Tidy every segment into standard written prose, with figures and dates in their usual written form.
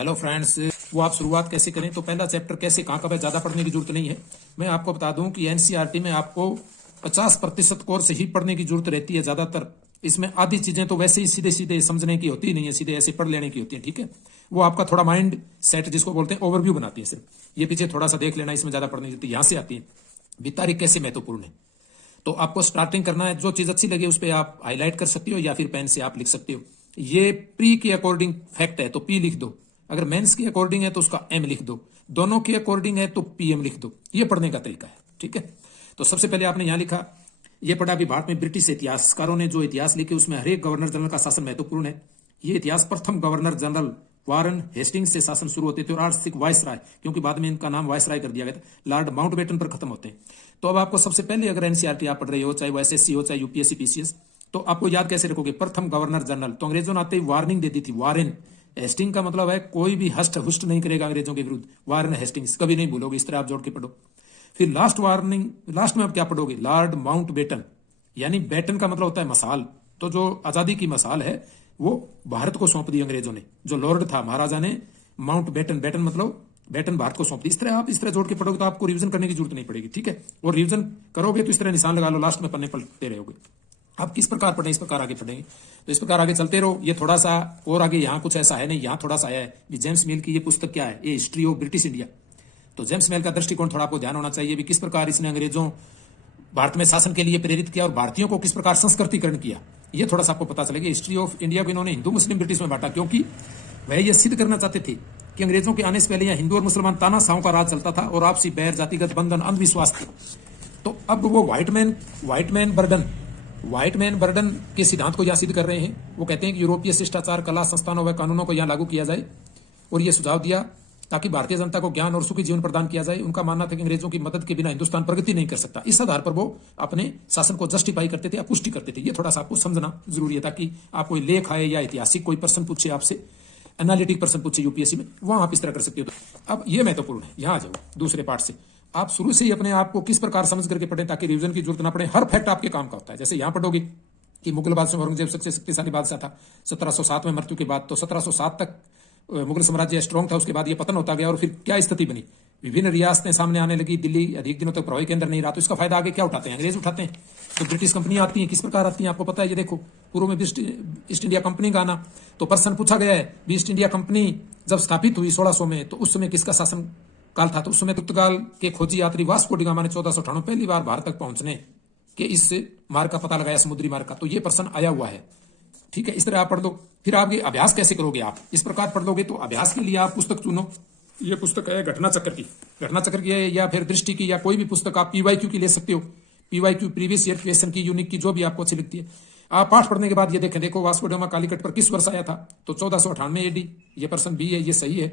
Hello friends, वो आप शुरुआत कैसे करें। तो पहला चैप्टर कैसे कहाँ कब है, ज़्यादा पढ़ने की जरूरत नहीं है। मैं आपको बता दूं कि एनसीईआरटी में आपको 50% कोर्स ही पढ़ने की जरूरत रहती है ज़्यादातर। इसमें आधी चीज़ें तो वैसे ही सीधे सीधे समझने की होती ही नहीं है, सीधे ऐसे पढ़ लेने की होती है। ठीक है, वो आपका थोड़ा माइंड सेट जिसको बोलते हैं ओवरव्यू बनाती है सिर्फ। ये पीछे थोड़ा सा देख लेना, इसमें ज़्यादा पढ़ने की जरूरत यहाँ से आती है भी तारीख कैसे महत्वपूर्ण है। तो आपको स्टार्टिंग करना है, जो चीज़ अच्छी लगे उस पर आप हाईलाइट कर सकते हो या फिर पेन से आप लिख सकते हो। ये प्री के अकॉर्डिंग फैक्ट है तो पी लिख दो, अगर मेंस के अकॉर्डिंग है तो उसका एम लिख दो, दोनों के अकॉर्डिंग है तो पीएम लिख दो। ये पढ़ने का तरीका है। ठीक है, तो सबसे पहले आपने यहां लिखा, ये पढ़ा कि भारत में ब्रिटिश इतिहासकारों ने जो इतिहास लिखे उसमें हर एक गवर्नर जनरल का शासन महत्वपूर्ण है। ये इतिहास प्रथम गवर्नर जनरल वारन हेस्टिंग्स से शासन शुरू होते थे और आज तक वायस राय, क्योंकि बाद में इनका नाम वायस राय कर दिया गया था, लॉर्ड माउंटबेटन पर खत्म होते हैं। तो अब आपको सबसे पहले अगर एनसीईआरटी आप पढ़ रहे हो, चाहे वो एसएससी हो चाहे यूपीएससी पीसीएस, तो आपको याद कैसे रखोगे, प्रथम गवर्नर जनरल। तो अंग्रेजों ने आते ही वार्निंग दे दी थी, वारेन हेस्टिंग का मतलब है कोई भी हस्ट हुस्ट नहीं करेगा अंग्रेजों के विरुद्ध, वारन हेस्टिंग्स कभी नहीं भूलोगे, इस तरह आप जोड़ के पढ़ो। फिर लास्ट वार्निंग, लास्ट में आप क्या पढ़ोगे, लॉर्ड माउंटबेटन, यानी बैटन का मतलब होता है मसाल। तो जो आजादी की मसाल है वो भारत को सौंप दी अंग्रेजों ने, जो लॉर्ड था महाराजा ने माउंटबेटन, बैटन मतलब बैटन भारत को सौंप दी। इस तरह आप इस तरह जोड़ के पढ़ोगे तो आपको रिवीजन करने की जरूरत नहीं पड़ेगी। ठीक है, और रिवीजन करोगे तो इस तरह निशान लगा लो, लास्ट में पन्ने पलटते रहोगे। आप किस प्रकार पढ़ें, इस प्रकार आगे पढ़ेंगे, तो इस प्रकार आगे चलते रहो। ये थोड़ा सा और आगे, यहाँ कुछ ऐसा है नहीं, यहाँ थोड़ा सा आया है भी जेम्स मिल की ये पुस्तक क्या है, ये हिस्ट्री ऑफ ब्रिटिश इंडिया। तो जेम्स मिल का दृष्टिकोण थोड़ा आपको ध्यान होना चाहिए भी किस प्रकार इसने अंग्रेजों भारत में शासन के लिए प्रेरित किया और भारतीयों को किस प्रकार संस्कृतिकरण किया, ये थोड़ा सा आपको पता चलेगा। हिस्ट्री ऑफ इंडिया को इन्होंने हिंदू मुस्लिम ब्रिटिश में बांटा, क्योंकि वह ये सिद्ध करना चाहते थे कि अंग्रेजों के आने से पहले यहाँ हिंदू और मुसलमान तानाशाहों का राज चलता था और आपसी बैर, जातिगत बंधन, अंधविश्वास थे। तो अब वो व्हाइट मैन बर्डन के सिद्धांत को यहाँ सिद्ध कर रहे हैं। वो कहते हैं कि यूरोपीय शिष्टाचार, कला, संस्थानों व कानूनों को यहाँ लागू किया जाए, और ये सुझाव दिया ताकि भारतीय जनता को ज्ञान और सुखी जीवन प्रदान किया जाए। उनका मानना था कि अंग्रेजों की मदद के बिना हिंदुस्तान प्रगति नहीं कर सकता। इस आधार पर वो अपने शासन को जस्टिफाई करते थे या पुष्टि करते थे। ये थोड़ा सा आपको समझना जरूरी है, ताकि आप कोई लेख आए या ऐतिहासिक कोई प्रश्न पूछे आपसे, एनालिटिक प्रश्न पूछे यूपीएससी में, वहां आप इस तरह कर सकते हो। अब ये महत्वपूर्ण है, यहाँ आ जाओ दूसरे पार्ट से। आप शुरू से ही अपने आप को किस प्रकार समझ करके पढ़ें ताकि रिवीजन की जरूरत ना पड़े। हर फैक्ट आपके काम का होता है। जैसे यहाँ पढ़ोगे कि मुगल बादशाह औरंगजेब सबसे शक्तिशाली बादशाह था 1707 में मृत्यु के बाद, तो 1707 तक मुगल साम्राज्य स्ट्रॉन्ग था। उसके बाद ये पतन होता गया और फिर क्या स्थिति बनी, विभिन्न रियासतें सामने आने लगी, दिल्ली अधिक दिनों तक प्रभावी केंद्र नहीं रहा। तो इसका फायदा आगे क्या उठाते हैं, अंग्रेज उठाते हैं। तो ब्रिटिश कंपनियां आती हैं, किस प्रकार आती हैं आपको पता है। ये देखो, पूर्व में ईस्ट इंडिया कंपनी का आना, तो प्रश्न पूछा गया है ईस्ट इंडिया कंपनी जब स्थापित हुई 1600 में, तो उस समय किसका शासन काल था। तो उस समय पुर्तगाल के खोजी यात्री वास्को डी गामा ने 1498 पहली बार भारत तक पहुंचने के इस मार्ग का पता लगाया, समुद्री मार्ग का। तो ये प्रश्न आया हुआ है। ठीक है, इस तरह आप पढ़ लो। फिर आप ये अभ्यास कैसे करोगे, आप इस प्रकार पढ़ लोगे। तो अभ्यास के लिए आप पुस्तक चुनो। ये पुस्तक है घटना चक्र की है, या फिर दृष्टि की, या कोई भी पुस्तक आप पीवाईक्यू की ले सकते हो। पीवाईक्यू प्रीवियस ईयर क्वेश्चन की, यूनिक की, जो भी आपको अच्छी लगती है। आप पाठ पढ़ने के बाद ये देखें, देखो वास्को डी गामा कालीकट पर किस वर्ष आया था, तो 1498 AD। ये प्रश्न बी है, ये सही है।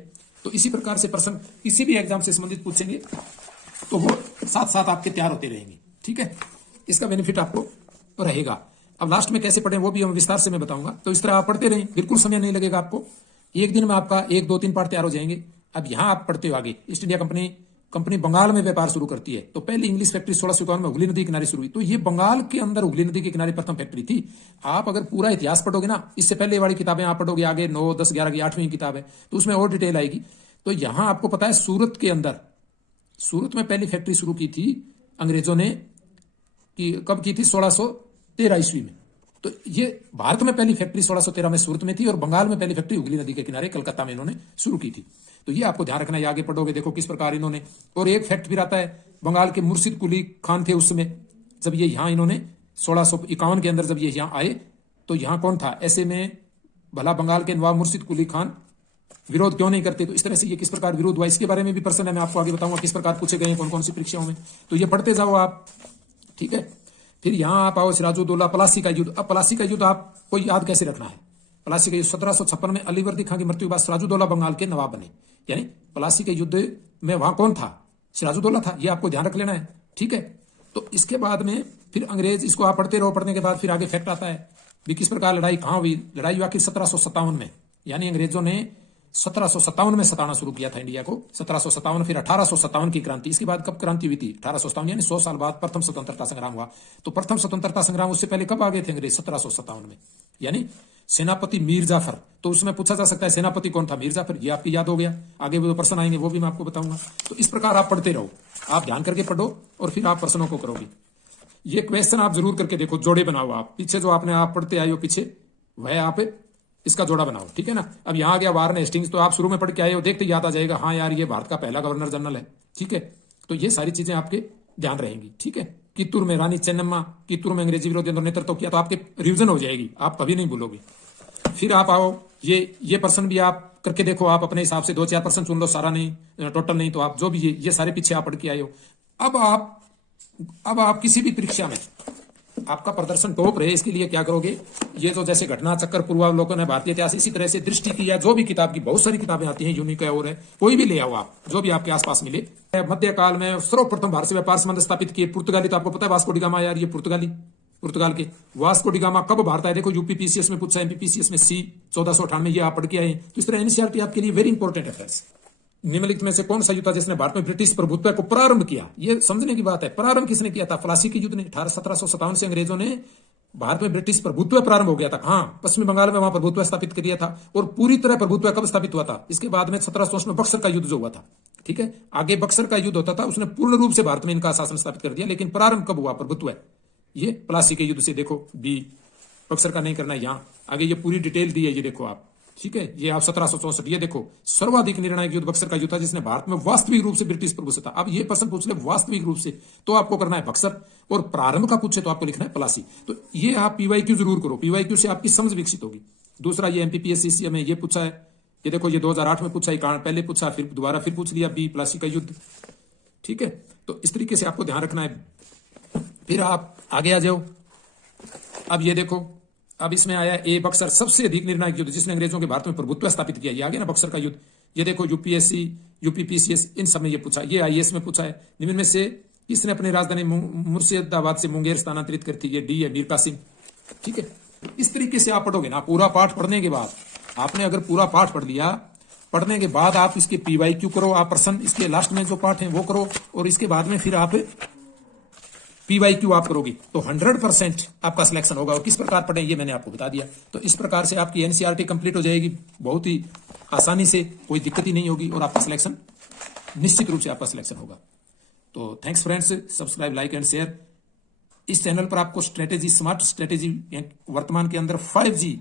तो इसी प्रकार से प्रश्न किसी भी एग्जाम से संबंधित पूछेंगे तो वो साथ साथ आपके तैयार होते रहेंगे। ठीक है, इसका बेनिफिट आपको रहेगा। अब लास्ट में कैसे पढ़ें वो भी हम विस्तार से मैं बताऊंगा। तो इस तरह आप पढ़ते रहें, बिल्कुल समय नहीं लगेगा आपको। एक दिन में आपका 1, 2, 3 पाठ तैयार हो जाएंगे। अब यहां आप पढ़ते हो आगे, ईस्ट इंडिया कंपनी बंगाल में व्यापार शुरू करती है। तो पहली इंग्लिश फैक्ट्री 1651 में हुगली नदी किनारे शुरू हुई। तो ये बंगाल के अंदर हुगली नदी के किनारे प्रथम फैक्ट्री थी। आप अगर पूरा इतिहास पढ़ोगे ना, इससे पहले वाली किताबें आप पढ़ोगे आगे 9, 10, 11 की 8वीं किताब है, तो उसमें और डिटेल आएगी। तो यहां आपको पता है सूरत के अंदर, सूरत में पहली फैक्ट्री शुरू की थी अंग्रेजों ने, कब की थी, 1613 ईस्वी में। तो ये भारत में पहली फैक्ट्री 1613 में सूरत में थी, और बंगाल में पहली फैक्ट्री हुगली नदी के किनारे कलकत्ता में इन्होंने शुरू की थी। तो ये आपको ध्यान रखना है, आगे पढ़ोगे देखो किस प्रकार इन्होंने। और एक फैक्ट फिर आता है, बंगाल के मुर्शिद कुली खान थे उस समय, जब ये यहाँ इन्होंने 1651 के अंदर जब ये यहाँ आए, तो यहाँ कौन था, ऐसे में भला बंगाल के नवाब मुर्शिद कुली खान विरोध क्यों नहीं करते। तो इस तरह से ये किस प्रकार विरोध हुआ, इसके बारे में भी प्रश्न है, मैं आपको आगे बताऊंगा किस प्रकार पूछे गए कौन कौन सी परीक्षाओं में। तो ये पढ़ते जाओ आप। ठीक है, फिर यहां आप आओ, सिराजुद्दौला, प्लासी का युद्ध। अब प्लासी का युद्ध आपको याद कैसे रखना है। प्लासी का युद्ध 1756 में अलीवर्दी खान की मृत्यु के बाद सिराजुद्दौला बंगाल के नवाब बने। यानी प्लासी के युद्ध में वहां कौन था, सिराजुद्दौला था। ये आपको ध्यान रख लेना है। ठीक है, तो इसके बाद में फिर अंग्रेज, इसको आप पढ़ते रहो। पढ़ने के बाद फिर आगे फैक्ट आता है भी किस प्रकार लड़ाई कहां हुई। लड़ाई हुआ कि 1757 में, यानी अंग्रेजों ने 1757 में सताना शुरू किया था इंडिया को, 1757, फिर 1857 की क्रांति। इसके बाद कब क्रांति हुई थी? 1857, यानी 100 साल बाद प्रथम स्वतंत्रता संग्राम हुआ। तो प्रथम स्वतंत्रता संग्राम उससे पहले कब आ गए थे अंग्रेज? 1757 में, यानी सेनापति मीर जाफर। तो उसमें पूछा जा सकता है सेनापति कौन था? मीर जाफर। ये आपकी याद हो गया। आगे वो प्रश्न आएंगे वो भी मैं आपको बताऊंगा। तो इस प्रकार आप पढ़ते रहो, आप ध्यान करके पढ़ो और फिर आप प्रश्नों को करोगे। ये क्वेश्चन आप जरूर करके देखो, जोड़े बनाओ। आप पीछे जो आपने आप पढ़ते आए हो पीछे, वह आप इसका जोड़ा बनाओ, ठीक है ना। अब यहाँ आ गया वारन हेस्टिंग्स, तो आप शुरू में पढ़ के आए हो, देखते याद आ जाएगा, हाँ यार ये भारत का पहला गवर्नर जनरल है, ठीक है। तो ये सारी चीजें आपके ध्यान रहेंगी, ठीक है। कित्तूर में रानी चेन्नम्मा, कित्तूर में अंग्रेजी विरोधी आंदोलन नेतृत्व किया, तो आपके रिविजन हो जाएगी, आप कभी नहीं भूलोगे। फिर आप आओ, ये प्रश्न भी आप करके देखो, आप अपने हिसाब से 2-4 प्रश्न चुन लो, सारा नहीं, टोटल नहीं, तो आप जो भी ये सारे पीछे आप पढ़ के आए हो। अब आप किसी भी परीक्षा में आपका प्रदर्शन टॉप रहे, इसके लिए क्या करोगे? ये जो जैसे घटना चक्कर, पूर्वावलोकन है, भारतीय इतिहास, इसी तरह से दृष्टि की या जो भी किताब की बहुत सारी किताबें आती हैं, यूनिक है और है, कोई भी ले आओ आप, जो भी आपके आसपास मिले। मध्यकाल में सर्वप्रथम भारत से व्यापार संबंध स्थापित किए पुर्तगाली, तो आपको पता है वास्को डी गामा, यार ये पुर्तगाल के वास्को डी गामा कब भारत आए? देखो यूपीपीसीएस में पूछा, एमपीपीसीएस में सी 1498 ये आप पढ़ के आए। तो इस तरह एनसीईआरटी आपके लिए वेरी इंपॉर्टेंट है फ्रेंड्स। निम्नलिखित में से कौन सा युद्ध था जिसने भारत में ब्रिटिश प्रभुत्व को प्रारंभ किया? ये समझने की बात है, प्रारंभ किसने किया था? प्लासी के युद्ध ने। 1757 से अंग्रेजों ने भारत में ब्रिटिश प्रभुत्व प्रारंभ हो गया था। हाँ, पश्चिमी बंगाल में वहां प्रभुत्व स्थापित कर दिया था। और पूरी तरह प्रभुत्व कब स्थापित हुआ था? इसके बाद में 1764 में बक्सर का युद्ध जो हुआ था, ठीक है। आगे बक्सर का युद्ध होता था, उसने पूर्ण रूप से भारत में इनका शासन स्थापित कर दिया, लेकिन प्रारंभ कब हुआ प्रभुत्व? ये प्लासी के युद्ध से। देखो बी, बक्सर का नहीं करना है यहाँ, आगे ये पूरी डिटेल दी है, ये देखो आप, ठीक है। ये आप 1764, ये देखो सर्वाधिक निर्णायक युद्ध बक्सर का युद्ध था, जिसने भारत में वास्तविक रूप से ब्रिटिश प्रभुत्व था। अब ये प्रश्न पूछ ले वास्तविक रूप से, तो आपको करना है बक्सर, और प्रारंभ का पूछे तो आपको लिखना है प्लासी। तो ये आप पीवाईक्यू जरूर करो, पीवाईक्यू से आपकी समझ विकसित होगी। दूसरा ये एमपीपीएससी में ये पूछा है, ये देखो ये 2008 में पूछा, पहले पूछा, फिर दोबारा फिर पूछ लिया, बी प्लासी का युद्ध, ठीक है। तो इस तरीके से आपको ध्यान रखना है। फिर आप आगे आ जाओ। अब ये देखो, अब इसमें आया ए बक्सर, सबसे अधिक निर्णायक युद्ध जिसने अंग्रेजों के भारत में प्रभुत्व स्थापित किया। ये आ गया ना बक्सर का युद्ध। ये देखो यूपीएससी, यूपीपीसीएस, इन सब में ये पूछा। ये आईएएस में पूछा है, निम्न में से किसने अपनी राजधानी मुर्शिदाबाद से मुंगेर स्थानांतरित कर थी? ये डी है, मीर कासिम, ठीक है। इस तरीके से आप पढ़ोगे ना, पूरा पाठ पढ़ने के बाद, आपने अगर पूरा पाठ पढ़ लिया, पढ़ने के बाद आप इसके पीवाईक्यू करो, आप प्रश्न इसके लास्ट में जो पाठ है वो करो, और इसके बाद में फिर आप पीवाईक्यू आप करोगे, तो 100% आपका सिलेक्शन होगा। और किस प्रकार पढ़े ये मैंने आपको बता दिया। तो इस प्रकार से आपकी एनसीईआरटी कंप्लीट हो जाएगी बहुत ही आसानी से, कोई दिक्कत ही नहीं होगी, और आपका सिलेक्शन निश्चित रूप से आपका सिलेक्शन होगा। तो thanks friends, subscribe, like and share. इस चैनल पर आपको स्ट्रेटेजी, स्मार्ट स्ट्रेटेजी, वर्तमान के अंदर 5G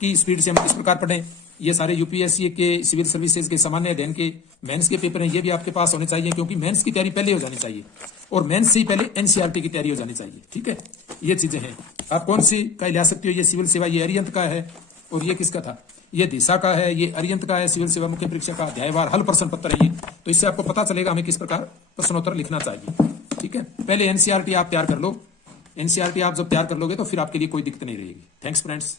की स्पीड से हम इस प्रकार पढ़ें। ये सारे यूपीएससी के, सिविल सर्विसेज के, सामान्य अध्ययन के, मेंस के पेपर हैं, ये भी आपके पास होने चाहिए, क्योंकि मेंस की तैयारी पहले हो जानी चाहिए, और मेंस से ही पहले एनसीईआरटी की तैयारी हो जानी चाहिए, ठीक है। ये चीजें हैं। आप कौन सी का ला सकते हो? ये सिविल सेवा, ये अरिहंत का है, और ये किसका था? ये दिशा का है, ये अरिहंत का है, सिविल सेवा मुख्य परीक्षा का अध्यायवार हल प्रश्न पत्र है ये। तो इससे आपको पता चलेगा हमें किस प्रकार प्रश्नोत्तर लिखना चाहिए, ठीक है। पहले एनसीईआरटी आप तैयार कर लो। एनसीईआरटी आप जब तैयार कर लोगे तो फिर आपके लिए कोई दिक्कत नहीं रहेगी। Thanks friends.